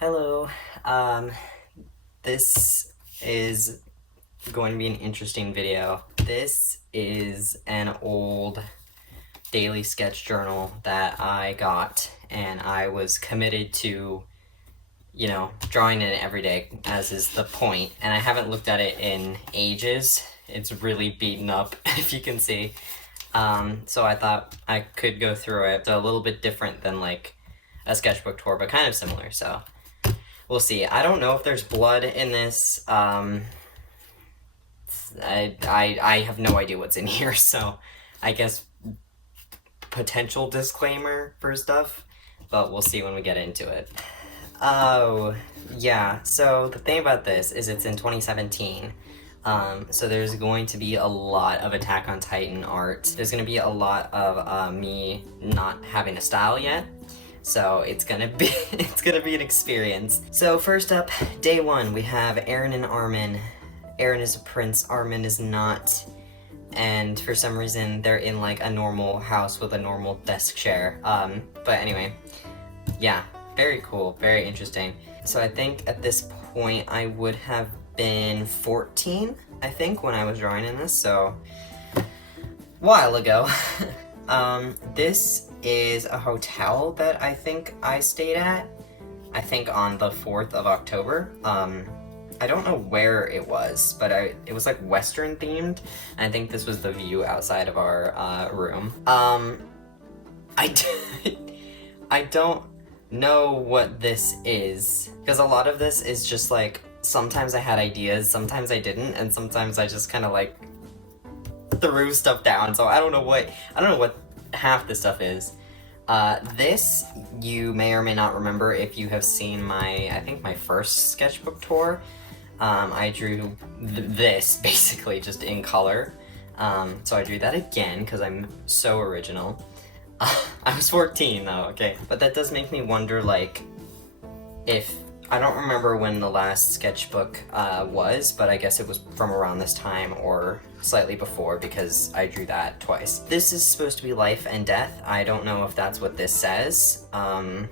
Hello. Um, this is going to be an interesting video. This is an old daily sketch journal that I got, and I was committed to, drawing in it every day, as is the point, and I haven't looked at it in ages. It's really beaten up, if you can see. So I thought I could go through it. So a little bit different than like a sketchbook tour, but kind of similar, so we'll see. I don't know if there's blood in this. I have no idea what's in here, so I guess potential disclaimer for stuff, but we'll see when we get into it. Oh, yeah, so the thing about this is it's in 2017. So there's going to be a lot of Attack on Titan art. There's going to be a lot of me not having a style yet. So it's gonna be an experience. So first up, day one, we have Eren and Armin. Eren is a prince, Armin is not. And for some reason, they're in like a normal house with a normal desk chair. But anyway, yeah, very cool, very interesting. So I think at this point, I would have been 14, I think, when I was drawing in this, so a while ago. This is a hotel that I think I stayed at, I think on the 4th of October. I don't know where it was, but it was like Western themed, and I think this was the view outside of our room. I don't know what this is, because a lot of this is just like, sometimes I had ideas, sometimes I didn't, and sometimes I just kind of like threw stuff down, so I don't know what half the stuff is. This you may or may not remember if you have seen I think my first sketchbook tour. I drew this basically just in color. So I drew that again because I'm so original. I was 14 though, okay. But that does make me wonder, like, if I don't remember when the last sketchbook was, but I guess it was from around this time or slightly before, because I drew that twice. This is supposed to be life and death. I don't know if that's what this says. But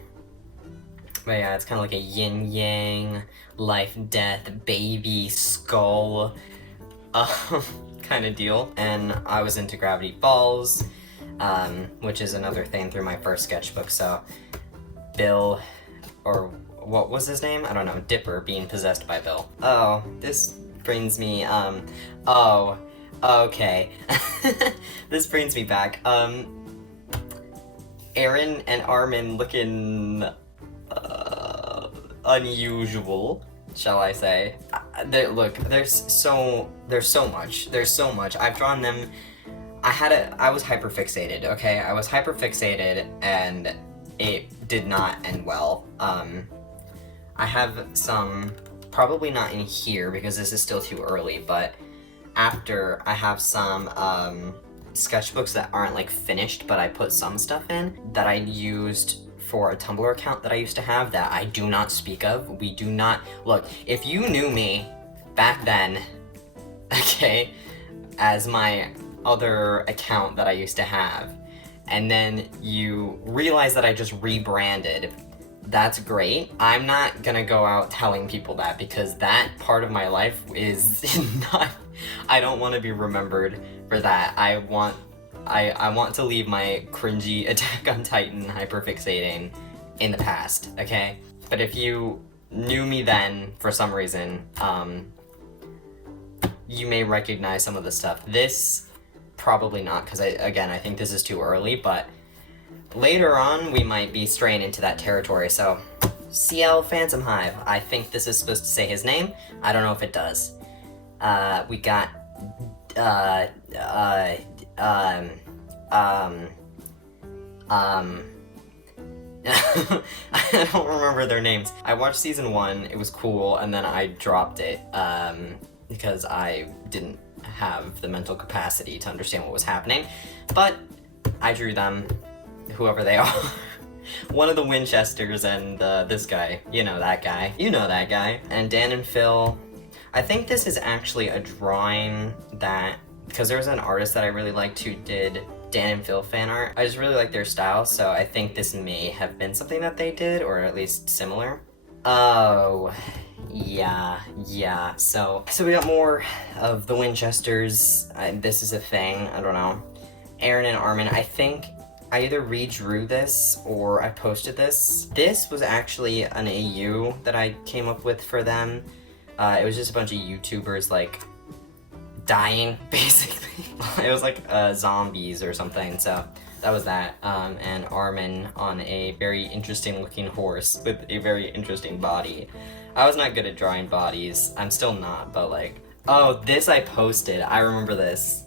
yeah, it's kind of like a yin-yang, life, death, baby, skull, kind of deal. And I was into Gravity Falls, which is another thing through my first sketchbook, so Bill, or what was his name? I don't know, Dipper being possessed by Bill. Oh, this brings me, oh, okay. This brings me back. Eren and Armin looking, unusual, shall I say. Look, there's so much. I've drawn them, I was hyperfixated, okay? I was hyperfixated, and it did not end well. I have some, probably not in here because this is still too early, but after, I have some sketchbooks that aren't like finished, but I put some stuff in that I used for a Tumblr account that I used to have that I do not speak of. We do not, look, if you knew me back then, okay, as my other account that I used to have, and then you realize that I just rebranded, that's great. I'm not gonna go out telling people that, because that part of my life is not, I don't want to be remembered for that. I want to leave my cringy Attack on Titan hyperfixating in the past, okay? But if you knew me then, for some reason, you may recognize some of the stuff. This, probably not, because I think this is too early, but later on, we might be straying into that territory, so CL Phantom Hive. I think this is supposed to say his name. I don't know if it does. We got, I don't remember their names. I watched season 1, it was cool, and then I dropped it, because I didn't have the mental capacity to understand what was happening, but I drew them, whoever they are. One of the Winchesters and this guy. You know that guy. You know that guy. And Dan and Phil. I think this is actually a drawing that, because there's an artist that I really liked who did Dan and Phil fan art. I just really like their style, so I think this may have been something that they did, or at least similar. Oh, yeah. So we got more of the Winchesters. This is a thing. I don't know. Aaron and Armin. I think I either redrew this or I posted this. This was actually an AU that I came up with for them. It was just a bunch of YouTubers like dying, basically. It was like zombies or something. So that was that. And Armin on a very interesting looking horse with a very interesting body. I was not good at drawing bodies. I'm still not, but like, oh, this I posted. I remember this.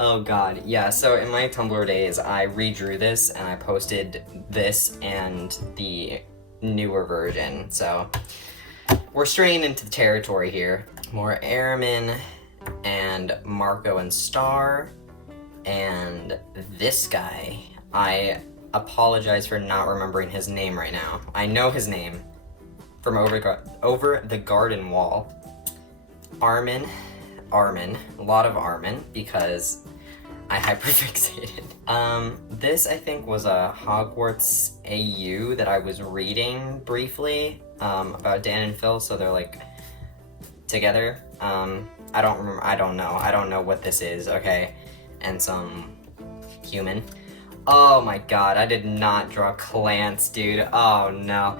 Oh god, yeah, so in my Tumblr days, I redrew this and I posted this and the newer version, so we're straying into the territory here. More Airman and Marco and Star, and this guy. I apologize for not remembering his name right now. I know his name from over the garden wall. Armin, a lot of Armin, because I hyperfixated. This I think was a Hogwarts AU that I was reading briefly, about Dan and Phil, so they're like together. I don't know what this is, okay? And some human. Oh my god, I did not draw Clance, dude. Oh no.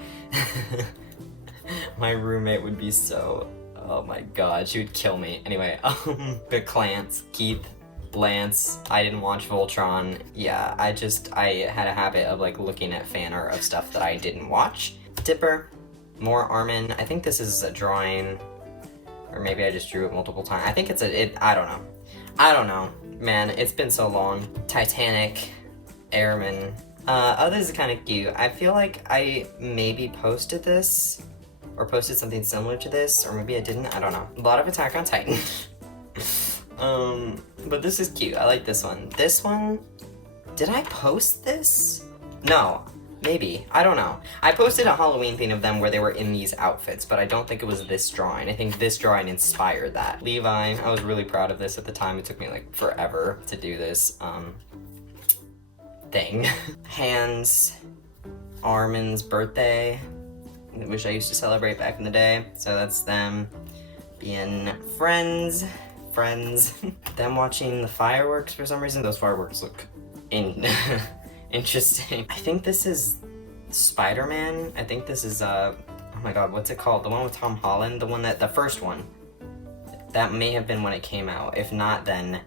My roommate would be so, oh my god, she would kill me. Anyway, the Clance, Keith, Lance, I didn't watch Voltron. Yeah, I had a habit of like looking at fan art of stuff that I didn't watch. Dipper, more Armin. I think this is a drawing, or maybe I just drew it multiple times. I think I don't know. Man, it's been so long. Titanic, Airman. Oh, this is kind of cute. I feel like I maybe posted this, or posted something similar to this, or maybe I didn't, I don't know. A lot of Attack on Titan. But this is cute. I like this one. This one, did I post this? No, maybe. I don't know. I posted a Halloween thing of them where they were in these outfits, but I don't think it was this drawing. I think this drawing inspired that. Levi, I was really proud of this at the time. It took me like forever to do this thing. Hands, Armin's birthday, which I used to celebrate back in the day. So that's them being friends. Them watching the fireworks for some reason. Those fireworks look interesting. I think this is Spider-Man. I think this is oh my god, what's it called? The one with Tom Holland, the first one. That may have been when it came out. If not, then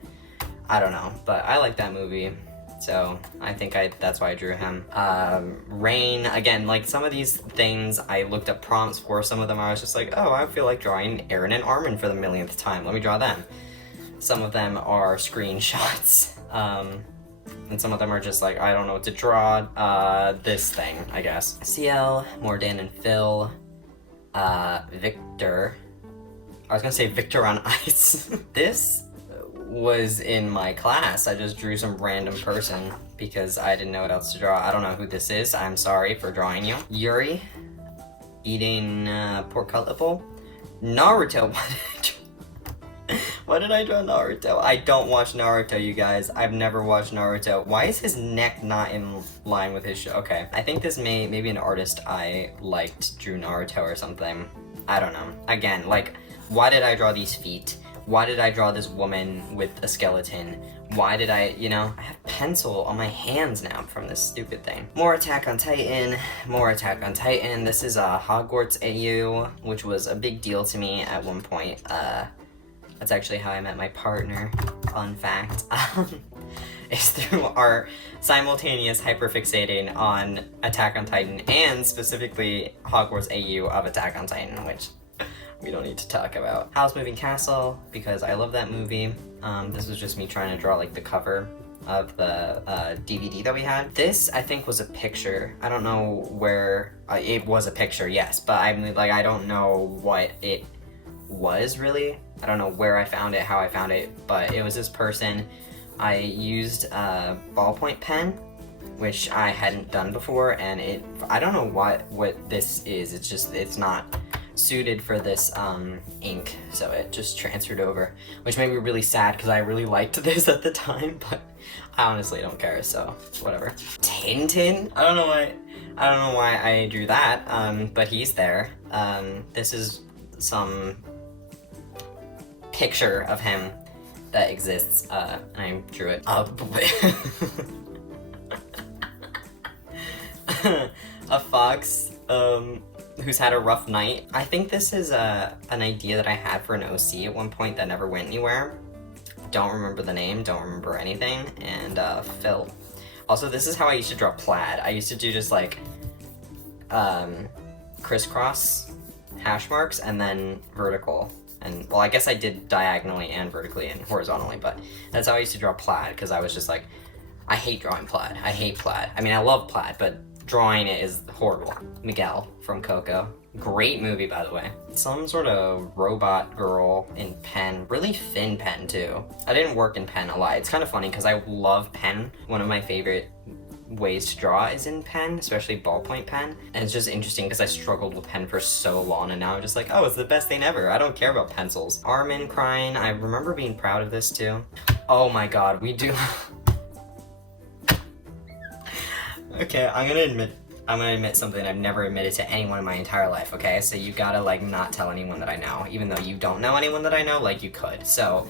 I don't know. But I like that movie, so I think that's why I drew him. Rain, again, like some of these things I looked up prompts for. Some of them I was just like, oh, I feel like drawing Aaron and Armin for the millionth time. Let me draw them. Some of them are screenshots, and some of them are just like, I don't know what to draw, this thing, I guess. CL, more Dan and Phil, Victor. I was gonna say Victor on Ice. This was in my class. I just drew some random person because I didn't know what else to draw. I don't know who this is. I'm sorry for drawing you. Yuri, eating pork cutlet bowl. Naruto. Why did I draw Naruto? I don't watch Naruto, you guys. I've never watched Naruto. Why is his neck not in line with his show? Okay, I think this maybe an artist I liked drew Naruto or something. I don't know. Again, like, why did I draw these feet? Why did I draw this woman with a skeleton? Why did I have pencil on my hands now from this stupid thing. More Attack on Titan. This is a Hogwarts AU, which was a big deal to me at one point. That's actually how I met my partner, fun fact. Is through our simultaneous hyperfixating on Attack on Titan, and specifically Hogwarts AU of Attack on Titan, which we don't need to talk about. House Moving Castle, because I love that movie. This was just me trying to draw like the cover of the DVD that we had. This, I think, was a picture. I don't know where, it was a picture, yes, but I mean, like, I don't know what it was really. I don't know where I found it, how I found it, but it was this person. I used a ballpoint pen, which I hadn't done before, and I don't know what this is. It's not suited for this ink, so it just transferred over, which made me really sad because I really liked this at the time, but I honestly don't care, so whatever. Tintin? I don't know why. I don't know why I drew that, but he's there. This is some picture of him that exists, and I drew it up with a fox, who's had a rough night. I think this is an idea that I had for an OC at one point that never went anywhere. Don't remember the name, don't remember anything, and Phil. Also, this is how I used to draw plaid. I used to do just like crisscross hash marks and then vertical. And well, I guess I did diagonally and vertically and horizontally, but that's how I used to draw plaid, because I was just like, I hate drawing plaid. I hate plaid. I mean, I love plaid, but drawing it is horrible. Miguel from Coco. Great movie, by the way. Some sort of robot girl in pen. Really thin pen, too. I didn't work in pen a lot. It's kind of funny, because I love pen. One of my favorite ways to draw is in pen, especially ballpoint pen. And it's just interesting because I struggled with pen for so long, and now I'm just like, oh, it's the best thing ever. I don't care about pencils. Armin crying. I remember being proud of this, too. Oh my god, we do... Okay, I'm gonna admit something I've never admitted to anyone in my entire life, okay? So you gotta, like, not tell anyone that I know, even though you don't know anyone that I know, like, you could. So,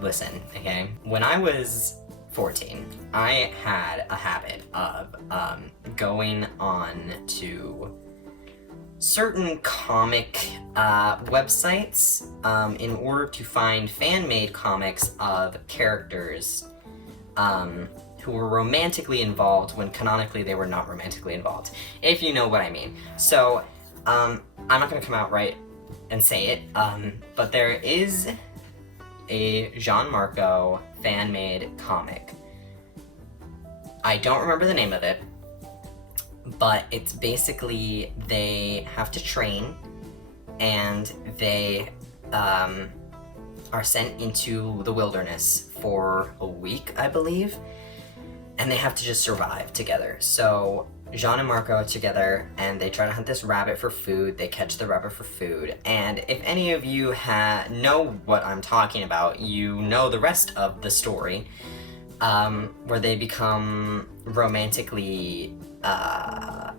listen, okay? When I was 14, I had a habit of going on to certain comic websites in order to find fan-made comics of characters who were romantically involved when canonically they were not romantically involved, if you know what I mean. So, I'm not gonna come out right and say it, but there is a Gianmarco fan-made comic. I don't remember the name of it, but it's basically they have to train and they are sent into the wilderness for a week, I believe, and they have to just survive together. So Jean and Marco are together and they try to hunt this rabbit for food. They catch the rabbit for food, and if any of you know what I'm talking about, you know the rest of the story, where they become romantically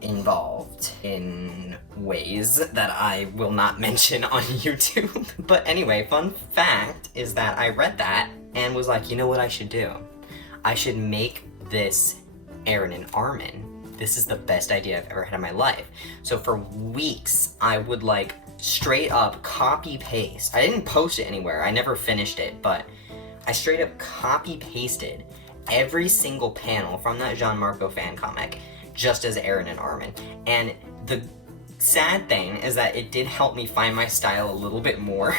involved in ways that I will not mention on YouTube. But anyway, fun fact is that I read that and was like, you know what I should do? I should make this Aaron and Armin. This is the best idea I've ever had in my life. So for weeks, I would like straight up copy paste. I didn't post it anywhere. I never finished it, but I straight up copy pasted every single panel from that Gianmarco fan comic just as Aaron and Armin. And the sad thing is that it did help me find my style a little bit more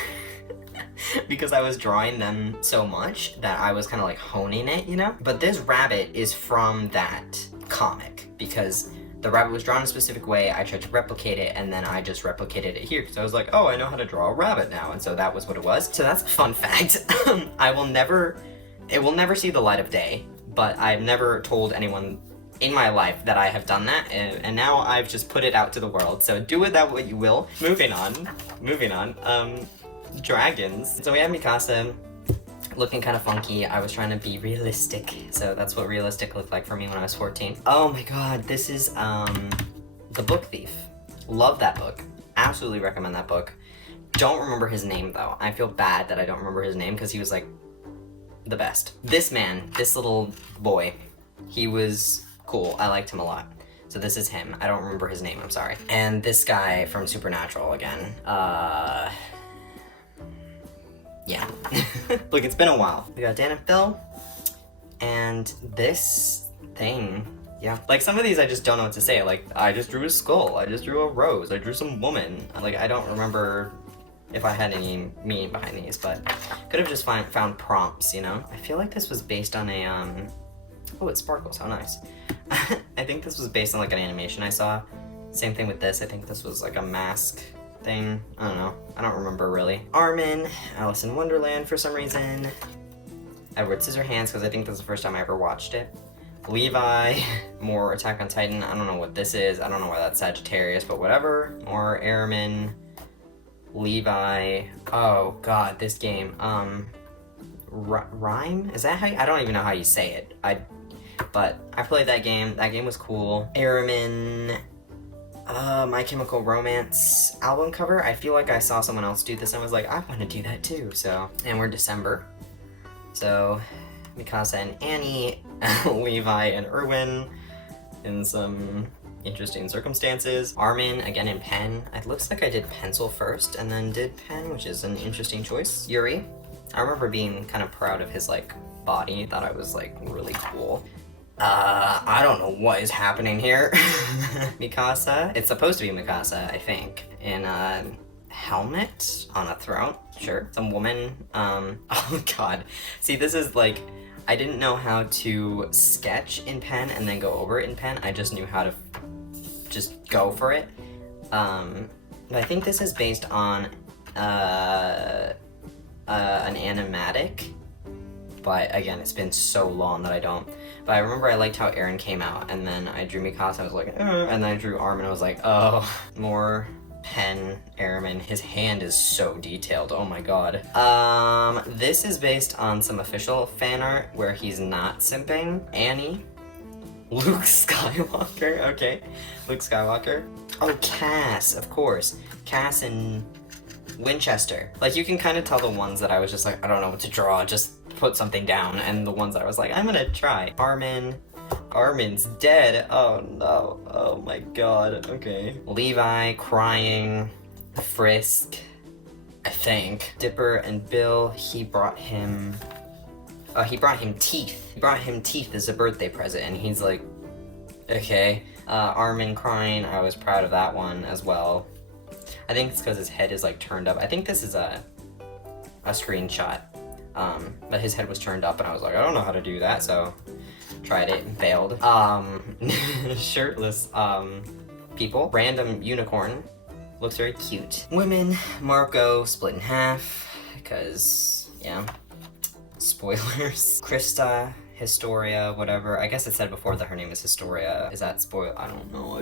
because I was drawing them so much that I was kind of like honing it, you know? But this rabbit is from that comic because the rabbit was drawn a specific way. I tried to replicate it, and then I just replicated it here because I was like, oh, I know how to draw a rabbit now, and so that was what it was. So that's a fun fact. It will never see the light of day, but I've never told anyone in my life that I have done that, and now I've just put it out to the world. So do with that what you will. Moving on. Dragons. So we have Mikasa looking kind of funky. I was trying to be realistic, so that's what realistic looked like for me when I was 14. Oh my god, this is The Book Thief. Love that book. Absolutely recommend that book. Don't remember his name though. I feel bad that I don't remember his name because he was like the best. This man, this little boy, he was cool. I liked him a lot. So this is him. I don't remember his name, I'm sorry. And this guy from Supernatural again. Yeah. Look, it's been a while. We got Dan and Phil, and this thing, yeah. Like, some of these I just don't know what to say. Like, I just drew a skull, I just drew a rose, I drew some woman. Like, I don't remember if I had any meaning behind these, but could have just found prompts, you know? I feel like this was based on a, oh, it sparkles, how nice. I think this was based on, like, an animation I saw. Same thing with this, I think this was, like, a mask thing. I don't know. I don't remember really. Armin, Alice in Wonderland for some reason. Edward Scissorhands because I think this is the first time I ever watched it. Levi, more Attack on Titan. I don't know what this is. I don't know why that's Sagittarius, but whatever. More Airman. Levi. Oh god, this game. Rhyme? Is that how I don't even know how you say it. But I played that game. That game was cool. Airman, My Chemical Romance album cover. I feel like I saw someone else do this and I was like, I want to do that too. So, and we're December. So, Mikasa and Annie, Levi and Erwin in some interesting circumstances. Armin, again in pen. It looks like I did pencil first and then did pen, which is an interesting choice. Yuri, I remember being kind of proud of his like body. Thought I was like really cool. I don't know what is happening here. Mikasa, it's supposed to be Mikasa, I think, in a helmet on a throne. Sure, some woman. Oh god. See, this is like, I didn't know how to sketch in pen and then go over it in pen. I just knew how to just go for it. But I think this is based on an animatic. But again, it's been so long that I don't. But I remember I liked how Eren came out, and then I drew Mikasa, I was like, and then I drew Armin, I was like, oh, more pen Airman. His hand is so detailed, oh my god. This is based on some official fan art where he's not simping. Annie, Luke Skywalker, okay, Luke Skywalker. Oh, Cass, of course, Cass and Winchester. Like, you can kind of tell the ones that I was just like, I don't know what to draw, just put something down, and the ones that I was like, I'm gonna try. Armin's dead. Oh no, oh my god, okay. Levi crying, Frisk, I think. Dipper and Bill, he brought him teeth. He brought him teeth as a birthday present, and he's like, okay. Armin crying, I was proud of that one as well. I think it's because his head is like turned up. I think this is a screenshot. But his head was turned up and I was like, I don't know how to do that, so tried it and failed. Shirtless people. Random unicorn. Looks very cute. Women, Marco split in half, because, yeah, spoilers. Krista, Historia, whatever. I guess it said before that her name is Historia. Is that spoil? I don't know,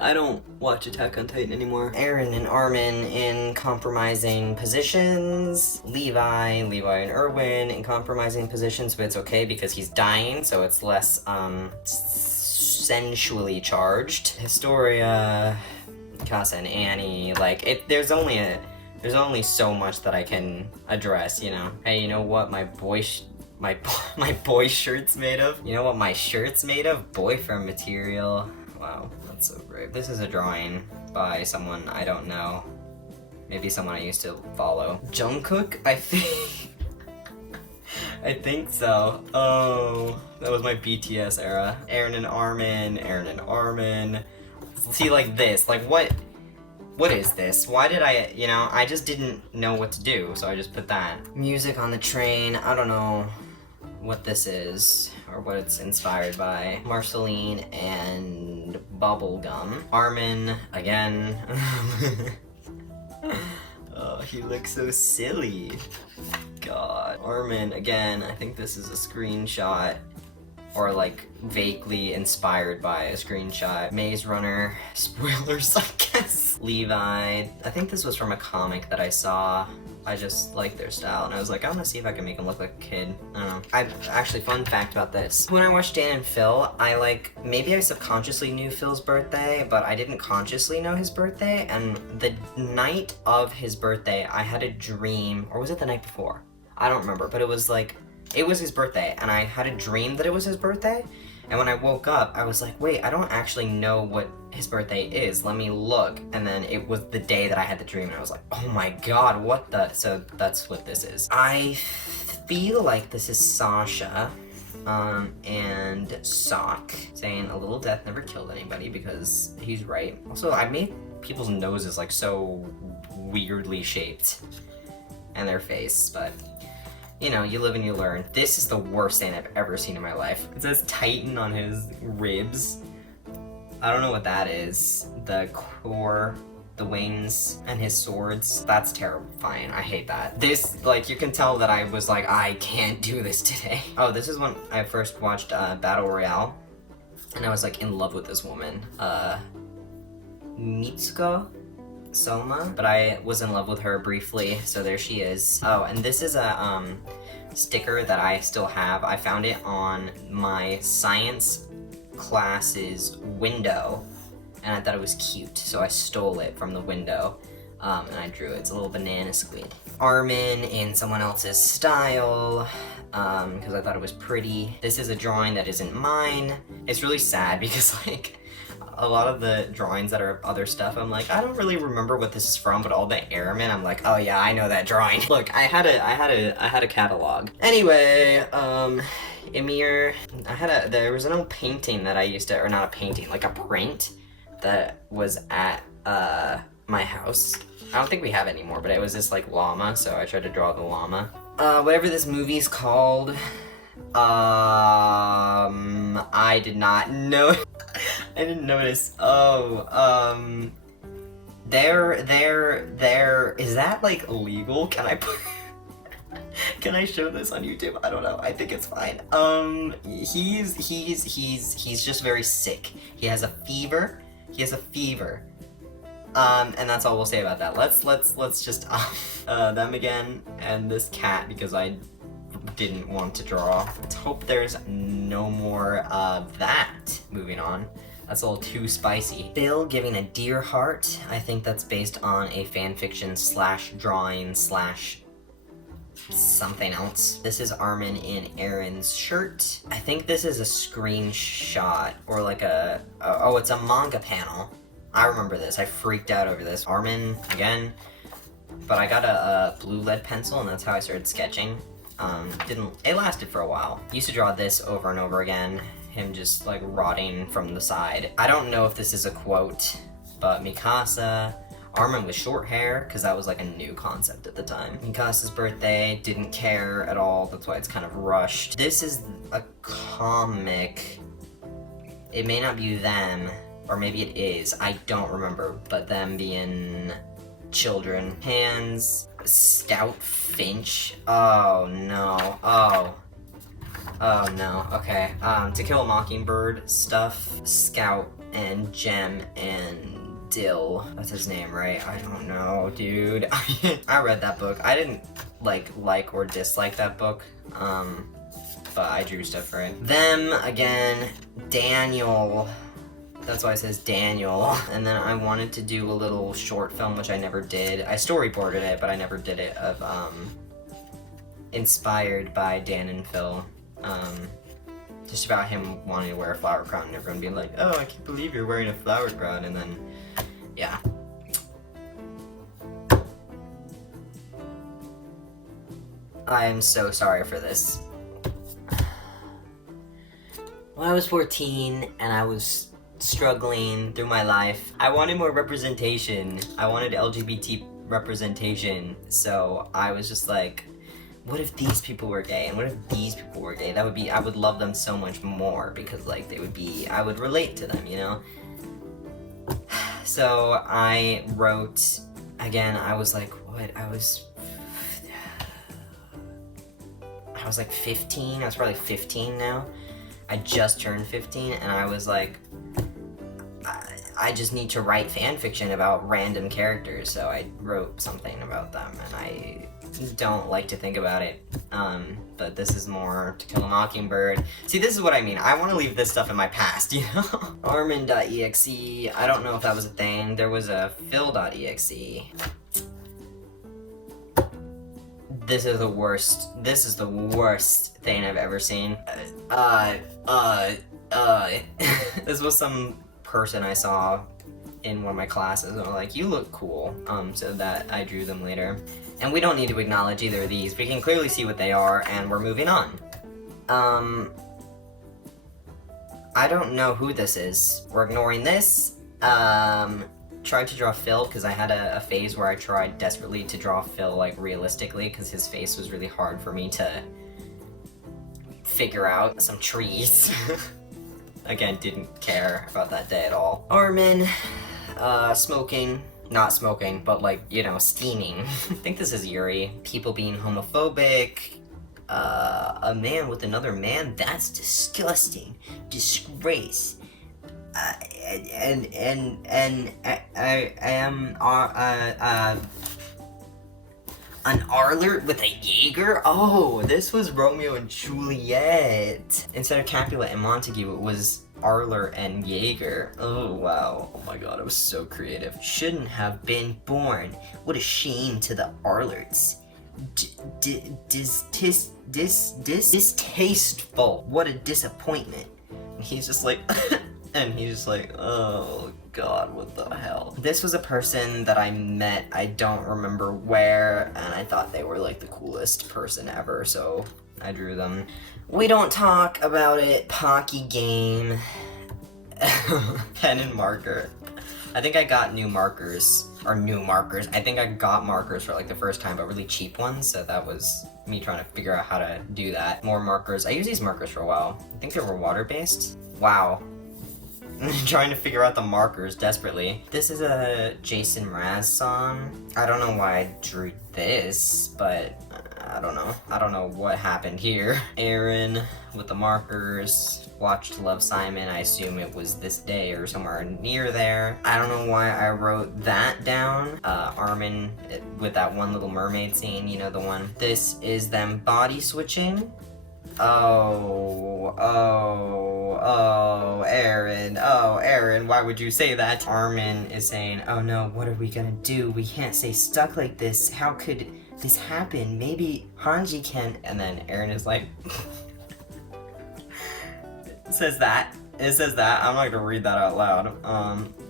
I don't watch Attack on Titan anymore. Eren and Armin in compromising positions. Levi and Erwin in compromising positions, but it's okay because he's dying, so it's less, sensually charged. Historia, Mikasa and Annie, like, there's only so much that I can address, you know? Hey, you know what my boy shirt's made of? You know what my shirt's made of? Boyfriend material. Wow, that's so great. This is a drawing by someone I don't know. Maybe someone I used to follow. Jungkook, I think. I think so. Oh, that was my BTS era. Eren and Armin. See, like this, like what is this? Why did I just didn't know what to do, so I just put that. Music on the train, I don't know what this is, or what it's inspired by. Marceline and Bubblegum. Armin, again. Oh, he looks so silly. God. Armin, again, I think this is a screenshot, or like vaguely inspired by a screenshot. Maze Runner, spoilers, I guess. Levi, I think this was from a comic that I saw. I just like their style, and I was like, I want to see if I can make him look like a kid. I don't know. Actually, fun fact about this. When I watched Dan and Phil, maybe I subconsciously knew Phil's birthday, but I didn't consciously know his birthday, and the night of his birthday, I had a dream, or was it the night before? I don't remember, but it was his birthday, and I had a dream that it was his birthday, and when I woke up, I was like, wait, I don't actually know what his birthday is. Let me look. And then it was the day that I had the dream, and I was like, oh my god, what the? So that's what this is. I feel like this is Sasha, and Sock, saying a little death never killed anybody, because he's right. Also, I made people's noses like so weirdly shaped, and their face, but you know, you live and you learn. This is the worst thing I've ever seen in my life. It says Titan on his ribs. I don't know what that is. The core, the wings, and his swords. That's terrifying. I hate that. This, like, you can tell that I was like, I can't do this today. Oh, this is when I first watched Battle Royale, and I was like in love with this woman. Mitsuko? Soma, but I was in love with her briefly, so there she is. Oh, and this is a sticker that I still have. I found it on my science class's window, and I thought it was cute, so I stole it from the window, and I drew it. It's a little banana squid. Armin in someone else's style, because I thought it was pretty. This is a drawing that isn't mine. It's really sad because, like, a lot of the drawings that are other stuff, I'm like, I don't really remember what this is from, but all the airmen, I'm like, oh yeah, I know that drawing. Look, I had a catalog. Anyway, Emir, there was an old painting that I used to, or not a painting, like a print that was at, my house. I don't think we have it anymore, but it was this, like, llama, so I tried to draw the llama. Whatever this movie's called, I did not know. I didn't notice. Oh, is that, like, illegal? Can I put, can I show this on YouTube? I don't know. I think it's fine. He's just very sick. He has a fever. And that's all we'll say about that. Let's just, them again, and this cat, because I didn't want to draw. Let's hope there's no more of that. Moving on. That's a little too spicy. Bill giving a deer heart. I think that's based on a fanfiction / drawing / something else. This is Armin in Aaron's shirt. I think this is a screenshot, or like oh, it's a manga panel. I remember this. I freaked out over this. Armin, again. But I got a blue lead pencil, and that's how I started sketching. It lasted for a while. Used to draw this over and over again. Him just, like, rotting from the side. I don't know if this is a quote, but Mikasa, Armin with short hair, because that was, like, a new concept at the time. Mikasa's birthday, didn't care at all. That's why it's kind of rushed. This is a comic. It may not be them, or maybe it is, I don't remember, but them being children. Hands, Scout Finch, oh no, oh no, okay. To Kill a Mockingbird stuff, Scout and Gem and Dill, that's his name, right? I don't know, dude. I read that book. I didn't like or dislike that book, but I drew stuff for it. Them, again, Daniel. That's why it says Daniel. And then I wanted to do a little short film, which I never did. I storyboarded it, but I never did it, of, inspired by Dan and Phil. Just about him wanting to wear a flower crown and everyone being like, oh, I can't believe you're wearing a flower crown, and then, yeah. I am so sorry for this. When I was 14 and I was struggling through my life, I wanted more representation. I wanted LGBT representation, so I was just like, what if these people were gay, and what if these people were gay? That would be, I would love them so much more, because, like, they would be, I would relate to them, you know? So I wrote, again, I was like, what, I was like 15, I was probably 15 now. I just turned 15, and I was like, I just need to write fan fiction about random characters, so I wrote something about them, and I don't like to think about it, but this is more To Kill a Mockingbird. See, this is what I mean. I want to leave this stuff in my past, you know? Armin.exe, I don't know if that was a thing. There was a Phil.exe. This is the worst. This is the worst thing I've ever seen. This was some person I saw in one of my classes, and I'm like, you look cool, so that I drew them later. And we don't need to acknowledge either of these. We can clearly see what they are, and we're moving on. I don't know who this is. We're ignoring this. Tried to draw Phil, because I had a phase where I tried desperately to draw Phil, like, realistically, because his face was really hard for me to figure out. Some trees. Again, didn't care about that day at all. Armin, smoking. Not smoking, but, like, you know, steaming. I think this is Yuri. People being homophobic. A man with another man? That's disgusting. Disgrace. I am an Arler with a Jaeger? Oh, this was Romeo and Juliet. Instead of Capulet and Montague, it was Arler and Jaeger. Oh, wow. Oh my god, it was so creative. Shouldn't have been born. What a shame to the Arlerts. Distasteful. What a disappointment. And he's just like, and he's just like, oh god, what the hell. This was a person that I met, I don't remember where, and I thought they were like the coolest person ever, so I drew them. We don't talk about it. Pocky game. Pen and marker. I think I got new markers. Or new markers. I think I got markers for like the first time, but really cheap ones, so that was me trying to figure out how to do that. More markers. I used these markers for a while. I think they were water-based. Wow. Trying to figure out the markers desperately. This is a Jason Mraz song. I don't know why I drew this, but I don't know. I don't know what happened here. Aaron with the markers. Watched Love, Simon. I assume it was this day or somewhere near there. I don't know why I wrote that down. Armin with that one little mermaid scene, you know the one. This is them body switching. Oh, Aaron, why would you say that? Armin is saying, oh no, what are we gonna do? We can't stay stuck like this. How could this happen? Maybe Hanji can. And then Aaron is like, it says that. I'm not gonna read that out loud.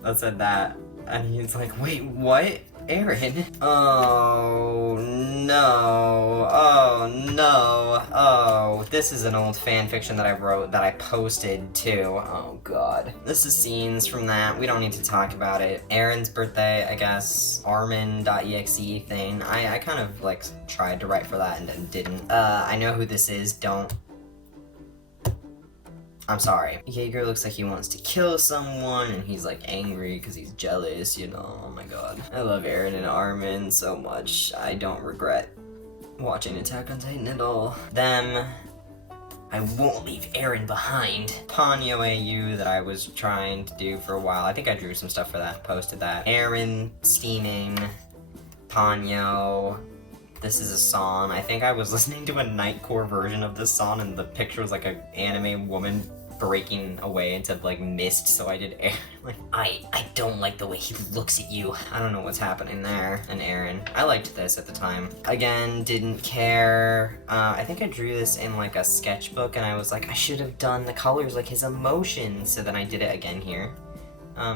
That said that. And he's like, wait, what? Aaron? Oh no, oh, this is an old fan fiction that I wrote that I posted too. Oh god. This is scenes from that. We don't need to talk about it. Aaron's birthday, I guess. Armin.exe thing. I kind of like tried to write for that and then didn't. I know who this is. I'm sorry. Jaeger looks like he wants to kill someone, and he's like angry because he's jealous, you know. Oh my god. I love Aaron and Armin so much. I don't regret watching Attack on Titan at all. Them. I won't leave Aaron behind. Ponyo AU that I was trying to do for a while. I think I drew some stuff for that, posted that. Aaron steaming. Ponyo. This is a song. I think I was listening to a Nightcore version of this song, and the picture was like an anime woman breaking away into like mist, so I did Aaron. Like, I don't like the way he looks at you. I don't know what's happening there. And Aaron. I liked this at the time. Again, didn't care. I think I drew this in like a sketchbook, and I was like, I should have done the colors like his emotions, so then I did it again here.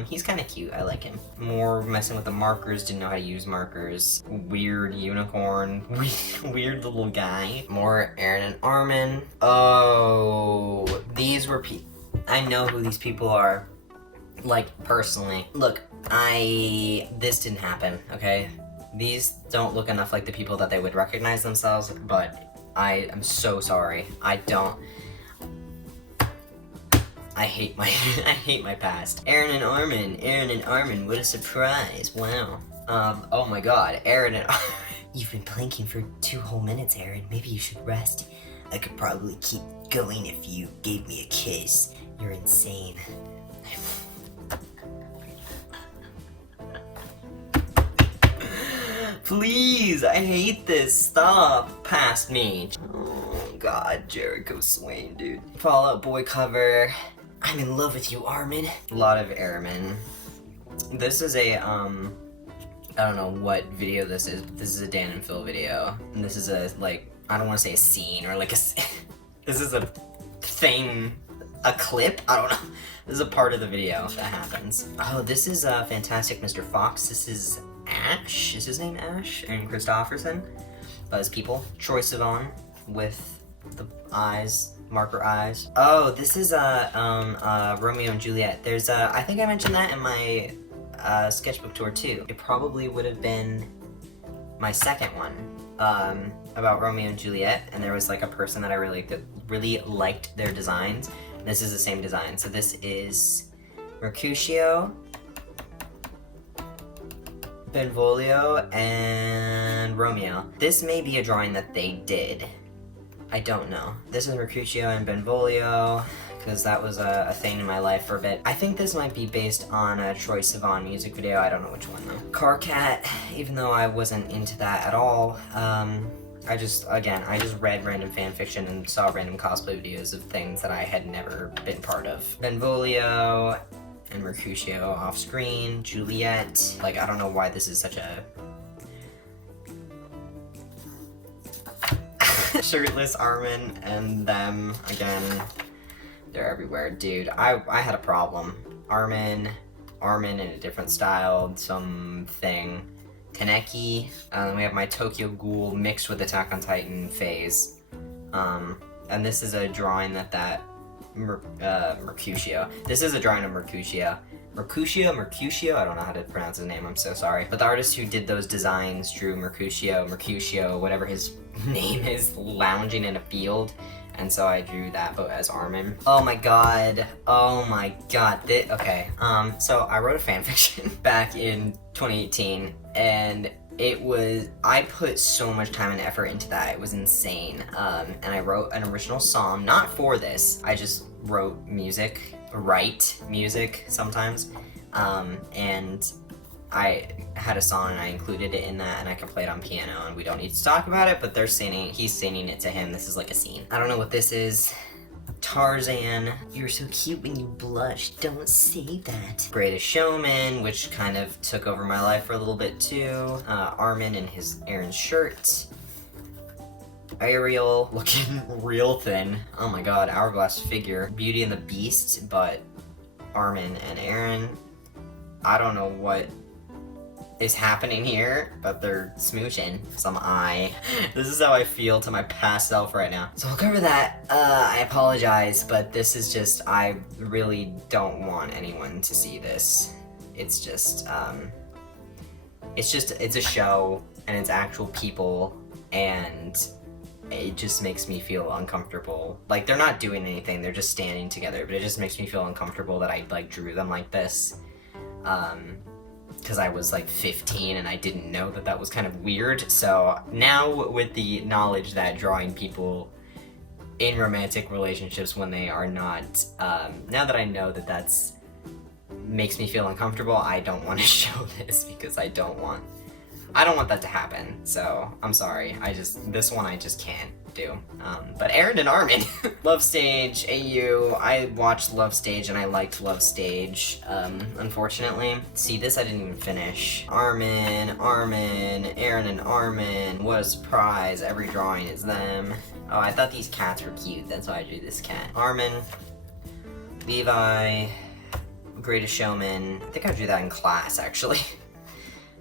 He's kind of cute. I like him. More messing with the markers. Didn't know how to use markers. Weird unicorn. Weird little guy. More Aaron and Armin. Oh, these were I know who these people are. Like, personally. Look, this didn't happen, okay? These don't look enough like the people that they would recognize themselves, but I am so sorry. I hate my past. Aaron and Armin, what a surprise. Wow. Oh my god, Aaron and Armin. You've been planking for 2 whole minutes, Aaron. Maybe you should rest. I could probably keep going if you gave me a kiss. You're insane. Please, I hate this. Stop. Past me. Oh god, Jericho Swain, dude. Fall Out Boy cover. I'm in love with you, Armin. A lot of Airmen. This is a, I don't know what video this is, but this is a Dan and Phil video. And this is a, like, I don't want to say a scene or like this is a thing, a clip? I don't know. This is a part of the video that happens. Oh, this is Fantastic Mr. Fox. This is Ash. Is his name Ash? And Christopherson. Buzz people. Troye Sivan with the eyes. Marker eyes. Oh, this is Romeo and Juliet. There's I think I mentioned that in my sketchbook tour too. It probably would have been my second one about Romeo and Juliet, and there was like a person that I really liked their designs. This is the same design. So this is Mercutio, Benvolio, and Romeo. This may be a drawing that they did. I don't know. This is Mercutio and Benvolio. because that was a thing in my life for a bit. I think this might be based on a Troye Sivan music video. I don't know which one though. Car Cat, even though I wasn't into that at all, I just read random fan fiction and saw random cosplay videos of things that I had never been part of. Benvolio and Mercutio off screen, Juliet. Like, I don't know why this is such a shirtless Armin and them again. They're everywhere, dude. I had a problem. Armin in a different style, something. Kaneki. We have my Tokyo Ghoul mixed with Attack on Titan phase. And this is a drawing Mercutio. This is a drawing of Mercutio. Mercutio, I don't know how to pronounce his name, I'm so sorry. But the artist who did those designs drew Mercutio, whatever his name is, lounging in a field. And so I drew that, but as Armin. Oh my god. Okay, so I wrote a fanfiction back in 2018, and I put so much time and effort into that, it was insane. And I wrote an original song, not for this, I just wrote music, write music sometimes, and I had a song and I included it in that, and I can play it on piano, and we don't need to talk about it, but he's singing it to him. This is like a scene. I don't know what this is. Tarzan, you're so cute when you blush, don't say that. Greatest Showman, which kind of took over my life for a little bit too. Armin in his Aaron shirt. Ariel, looking real thin. Oh my god, hourglass figure. Beauty and the Beast, but Armin and Aaron. I don't know what is happening here, but they're smooching some eye. This is how I feel to my past self right now. So we'll cover that. I apologize, but this is just, I really don't want anyone to see this. It's just, it's a show, and it's actual people, and it just makes me feel uncomfortable. Like, they're not doing anything, they're just standing together, but it just makes me feel uncomfortable that I, like, drew them like this. Because I was like 15 and I didn't know that that was kind of weird. So now with the knowledge that drawing people in romantic relationships when they are not, now that I know that that's makes me feel uncomfortable, I don't want to show this because I don't want that to happen. So I'm sorry, this one I just can't do. But Aaron and Armin, Love Stage, AU, I watched Love Stage and I liked Love Stage, unfortunately. See, this I didn't even finish. Armin, Aaron and Armin, what a surprise, every drawing is them. Oh, I thought these cats were cute, that's why I drew this cat. Armin, Levi, Greatest Showman, I think I drew that in class, actually.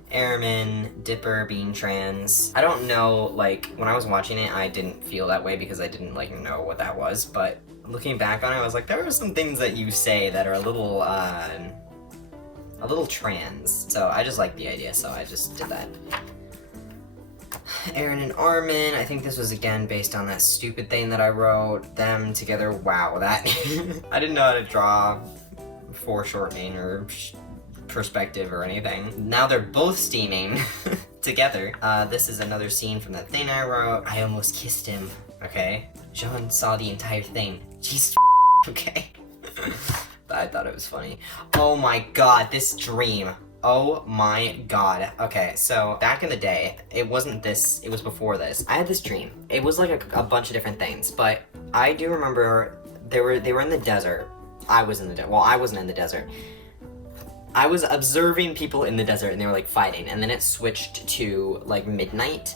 Airman, Dipper, being trans. I don't know, like, when I was watching it, I didn't feel that way because I didn't, like, know what that was, but looking back on it, I was like, there are some things that you say that are a little trans. So I just liked the idea, so I just did that. Aaron and Armin, I think this was, again, based on that stupid thing that I wrote. Them together, wow, that... I didn't know how to draw foreshortening or perspective or anything. Now they're both steaming together. This is another scene from that thing I wrote. I almost kissed him, okay? Jean saw the entire thing. Jesus, okay? But I thought it was funny. Oh my god, this dream. Oh my god. Okay, so back in the day, it wasn't this, it was before this. I had this dream. It was like a bunch of different things, but I do remember they were in the desert. I was in the desert. Well, I wasn't in the desert. I was observing people in the desert and they were like fighting, and then it switched to like midnight,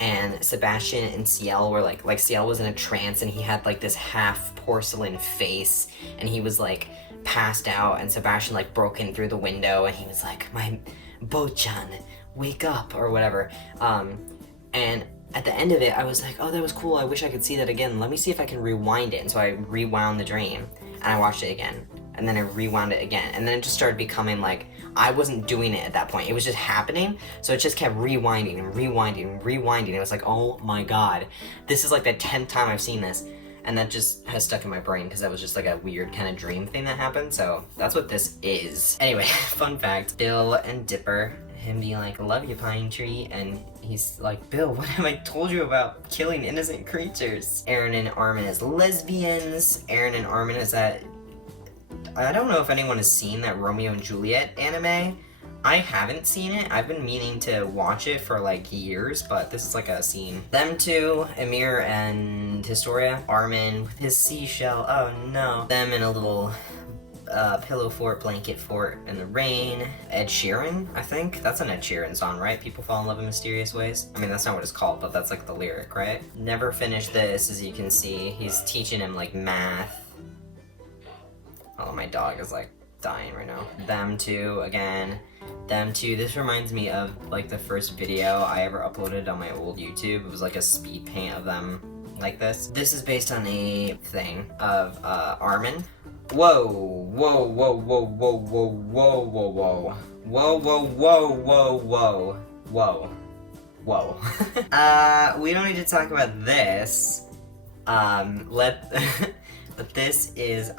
and Sebastian and Ciel were like Ciel was in a trance and he had like this half porcelain face and he was like passed out, and Sebastian like broke in through the window and he was like, my Bochan, wake up, or whatever. And at the end of it I was like, oh, that was cool, I wish I could see that again, let me see if I can rewind it. And so I rewound the dream and I watched it again. And then I rewound it again, and then it just started becoming like, I wasn't doing it at that point, it was just happening, so it just kept rewinding and rewinding and rewinding. It was like, oh my god, this is like the 10th time I've seen this, and that just has stuck in my brain because that was just like a weird kind of dream thing that happened, so that's what this is. Anyway, fun fact, Bill and Dipper him being like, love you, pine tree, and he's like, Bill, what have I told you about killing innocent creatures? Aaron and Armin as lesbians. Aaron and Armin is that... I don't know if anyone has seen that Romeo and Juliet anime. I haven't seen it. I've been meaning to watch it for like years, but this is like a scene. Them two, Amir and Historia. Armin with his seashell, oh no. Them in a little pillow fort, blanket fort in the rain. Ed Sheeran, I think. That's an Ed Sheeran song, right? People fall in love in mysterious ways. I mean, that's not what it's called, but that's like the lyric, right? Never finished this, as you can see. He's teaching him like math. Oh, my dog is like dying right now. Them two, again. Them two. This reminds me of like the first video I ever uploaded on my old YouTube. It was like a speed paint of them like this. This is based on a thing of Armin. Whoa, whoa, whoa, whoa, whoa, whoa, whoa, whoa, whoa. Whoa, whoa, whoa, whoa, whoa, whoa, whoa. We don't need to talk about this. But this is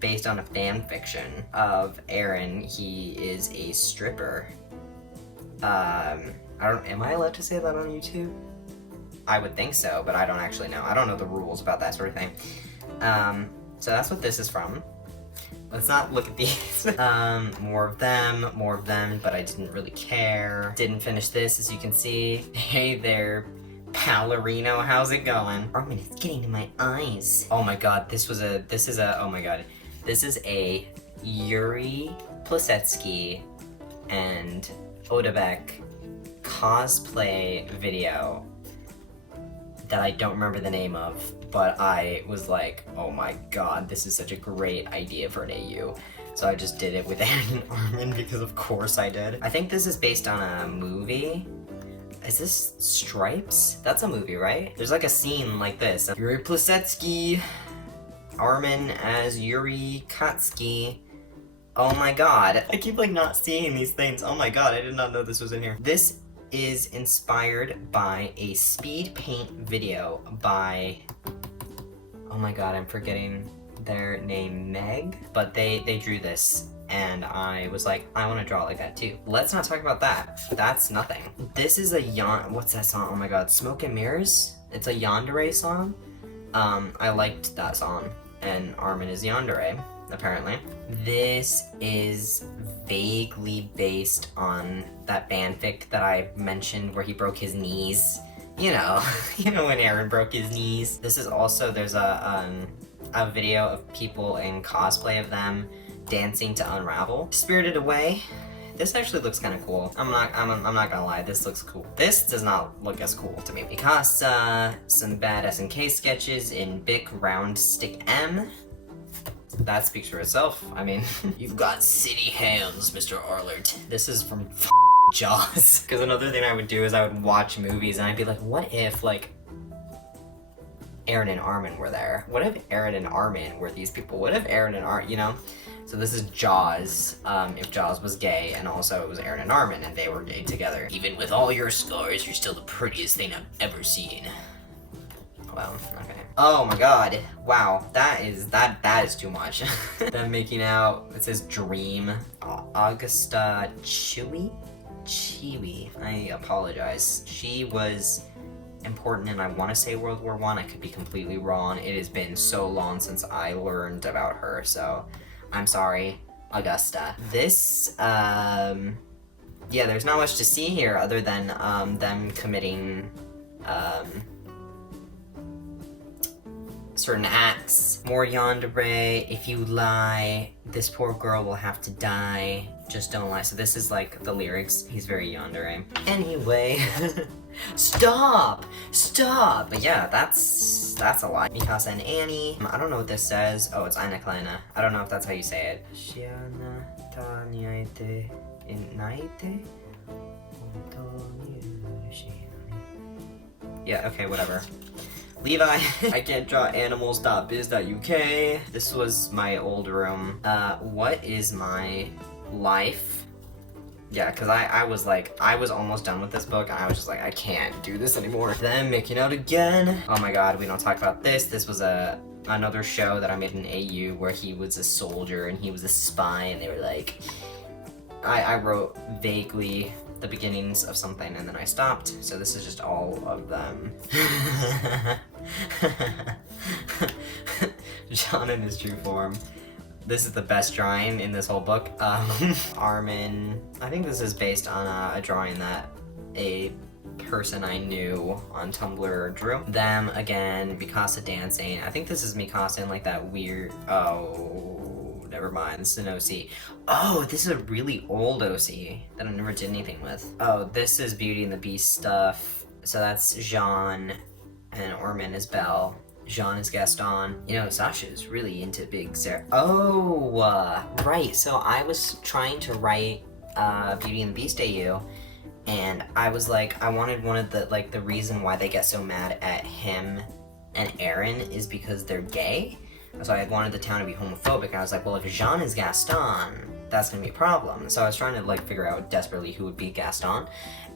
based on a fan fiction of Aaron. He is a stripper. Am I allowed to say that on YouTube? I would think so, but I don't actually know. I don't know the rules about that sort of thing. So that's what this is from. Let's not look at these. More of them, but I didn't really care. Didn't finish this, as you can see. Hey there, Pallerino, how's it going? Armin, it's getting in my eyes. Oh my god, this is a Yuri Plisetsky and Odebek cosplay video that I don't remember the name of, but I was like, oh my god, this is such a great idea for an AU. So I just did it with Aaron and Armin because of course I did. I think this is based on a movie. Is this Stripes? That's a movie, right? There's like a scene like this. Yuri Plisetsky, Armin as Yuri Katsky. Oh my god. I keep like not seeing these things. Oh my god, I did not know this was in here. This is inspired by a speed paint video by, oh my god, I'm forgetting their name, Meg, but they drew this and I was like, I want to draw like that too. Let's not talk about that. That's nothing. This is a what's that song? Oh my god, Smoke and Mirrors? It's a Yandere song. I liked that song, and Armin is Yandere, apparently. This is vaguely based on that fanfic that I mentioned where he broke his knees. You know when Aaron broke his knees. This is also, there's a video of people in cosplay of them dancing to Unravel. Spirited Away. This actually looks kind of cool. I'm not gonna lie, this looks cool. This does not look as cool to me. Mikasa, some bad SNK sketches in Bic Round Stick M. That speaks for itself. I mean, you've got city hands, Mr. Arlert. This is from Jaws. Because another thing I would do is I would watch movies and I'd be like, what if, like, Aaron and Armin were there? What if Aaron and Armin were these people? What if Aaron and Armin, you know? So this is Jaws, if Jaws was gay, and also it was Aaron and Armin, and they were gay together. Even with all your scars, you're still the prettiest thing I've ever seen. Well, okay. Oh my god. Wow, that is too much. Them making out, it says Dream. Augusta Chewy? I apologize. She was important in, I want to say, World War I. I could be completely wrong. It has been so long since I learned about her, so I'm sorry, Augusta. This, yeah, there's not much to see here other than them committing certain acts. More yandere. If you lie, this poor girl will have to die. Just don't lie. So this is like the lyrics. He's very yandere. Anyway, stop! But yeah, that's a lie. Mikasa and Annie. I don't know what this says. Oh, it's Eine Kleine. I don't know if that's how you say it. Yeah, okay, whatever. Levi, I can't draw animals.biz.uk. This was my old room. What is my life? Yeah, because I was almost done with this book, and I was just like, I can't do this anymore. Them making out again. Oh my god, we don't talk about this. This was another show that I made in AU where he was a soldier and he was a spy, and they were like, I wrote vaguely the beginnings of something and then I stopped. So this is just all of them. John in his true form. This is the best drawing in this whole book. Armin. I think this is based on a drawing that a person I knew on Tumblr drew. Them again, Mikasa dancing. I think this is Mikasa in like that weird, oh, never mind, this is an OC. Oh, this is a really old OC that I never did anything with. Oh, this is Beauty and the Beast stuff. So that's Jean, and Armin is Belle. Jean is Gaston. You know, Sasha is really into Big Sarah. Oh, right. So I was trying to write Beauty and the Beast AU, and I was like, I wanted one of the, like, the reason why they get so mad at him and Aaron is because they're gay. So I wanted the town to be homophobic, and I was like, well, if Jean is Gaston, that's gonna be a problem. So I was trying to, like, figure out desperately who would be Gaston,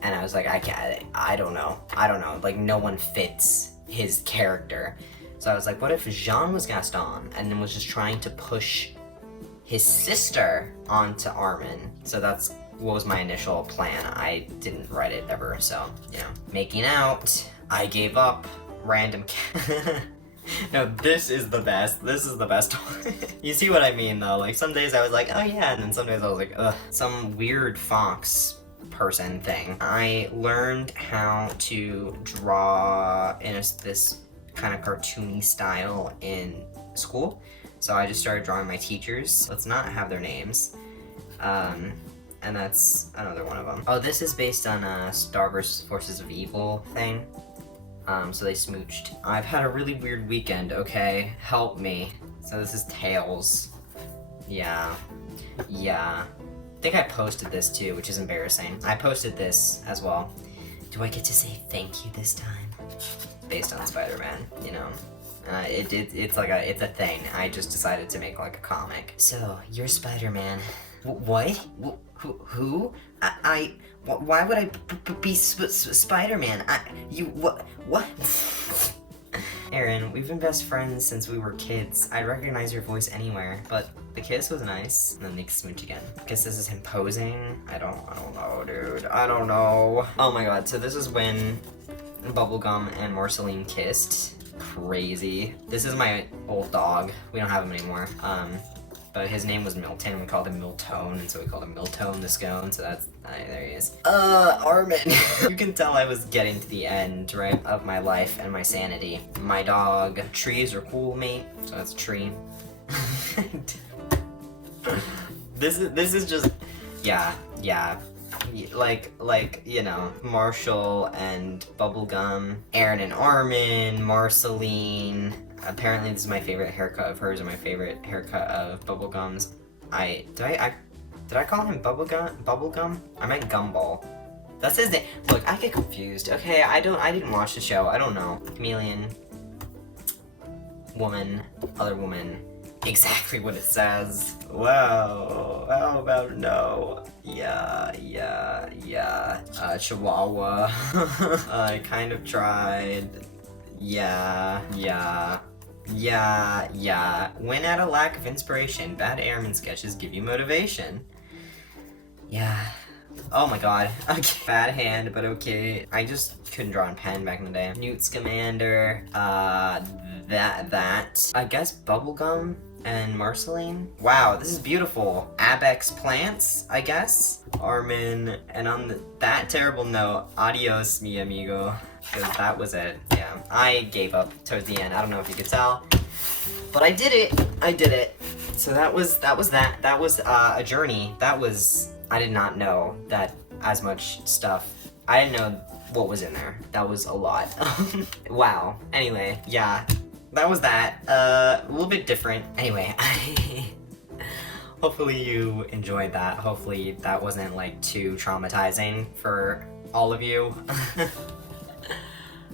and I was like, I don't know, like, no one fits his character. So I was like, what if Jean was Gaston and then was just trying to push his sister onto Armin? So that's what was my initial plan. I didn't write it ever, so, you know. Making out, I gave up, random No, this is the best. This is the best one. You see what I mean, though? Like, some days I was like, oh yeah, and then some days I was like, ugh. Some weird fox person thing. I learned how to draw in this kind of cartoony style in school. So I just started drawing my teachers. Let's not have their names. And that's another one of them. Oh, this is based on a Star vs. Forces of Evil thing. So they smooched. I've had a really weird weekend, okay? Help me. So this is Tails. Yeah. I think I posted this too, which is embarrassing. I posted this as well. Do I get to say thank you this time? Based on Spider-Man, you know. It's a thing. I just decided to make like a comic. So, you're Spider-Man. What? Who? Why would I be Spider-Man? What? Aaron, we've been best friends since we were kids. I'd recognize your voice anywhere, but the kiss was nice. And then they smooch again. Guess this is him posing. I don't know, dude. I don't know. Oh my god, so this is when Bubblegum and Marceline kissed. Crazy. This is my old dog. We don't have him anymore. But his name was Milton, and we called him Miltone, and so we called him Miltone the Scone, so that's, there he is. Armin! You can tell I was getting to the end, right, of my life and my sanity. My dog, trees are cool, mate, so that's Tree. This is just, yeah. Like, you know, Marshall and Bubblegum, Aaron and Armin, Marceline. Apparently this is my favorite haircut of hers, or my favorite haircut of Bubblegum's. Did I call him Bubblegum? I meant Gumball. That's his name. Look, I get confused. Okay, I didn't watch the show. I don't know. Chameleon, woman, other woman. Exactly what it says. Wow. How about no? Yeah. Chihuahua. I kind of tried. Yeah. When at a lack of inspiration, bad airman sketches give you motivation. Yeah. Oh my god. Okay. Bad hand, but okay. I just couldn't draw in pen back in the day. Newt Scamander. That. I guess Bubblegum and Marceline. Wow, this is beautiful. Abex plants, I guess. Armin. And on that terrible note, adios, mi amigo. Because that was it. Yeah, I gave up towards the end. I don't know if you could tell, but I did it. So that was that. That was a journey. I did not know that as much stuff. I didn't know what was in there. That was a lot. Wow. Anyway, yeah, that was that. A little bit different. Anyway, hopefully you enjoyed that. Hopefully that wasn't like too traumatizing for all of you.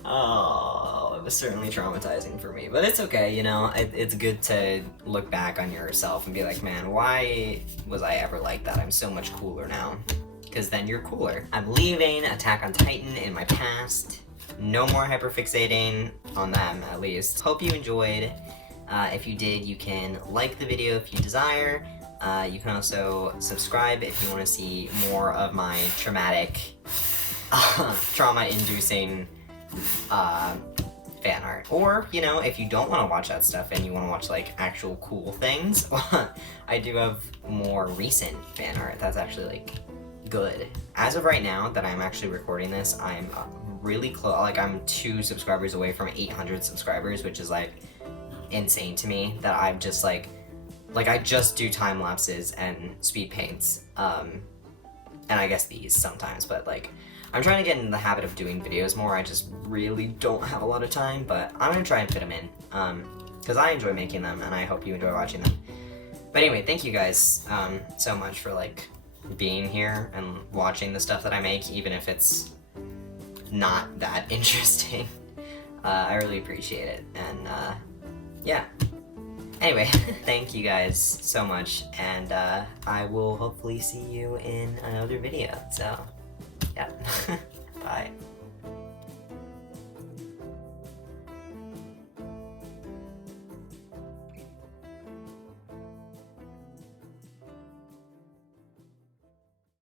Oh, it was certainly traumatizing for me, but it's okay, you know. It's good to look back on yourself and be like, man, why was I ever like that? I'm so much cooler now. Because then you're cooler. I'm leaving Attack on Titan in my past. No more hyperfixating on them, at least. Hope you enjoyed. If you did, you can like the video if you desire. You can also subscribe if you want to see more of my traumatic, trauma-inducing fan art. Or, you know, if you don't want to watch that stuff and you want to watch, like, actual cool things, I do have more recent fan art that's actually, like, good. As of right now that I'm actually recording this, I'm really close, like, I'm 2 subscribers away from 800 subscribers, which is, like, insane to me that I'm just, like, I just do time lapses and speed paints, and I guess these sometimes, but, like, I'm trying to get in the habit of doing videos more. I just really don't have a lot of time, but I'm gonna try and fit them in, because I enjoy making them, and I hope you enjoy watching them. But anyway, thank you guys so much for, like, being here and watching the stuff that I make, even if it's not that interesting. I really appreciate it, and yeah. Anyway, thank you guys so much, and I will hopefully see you in another video, so yeah. Bye.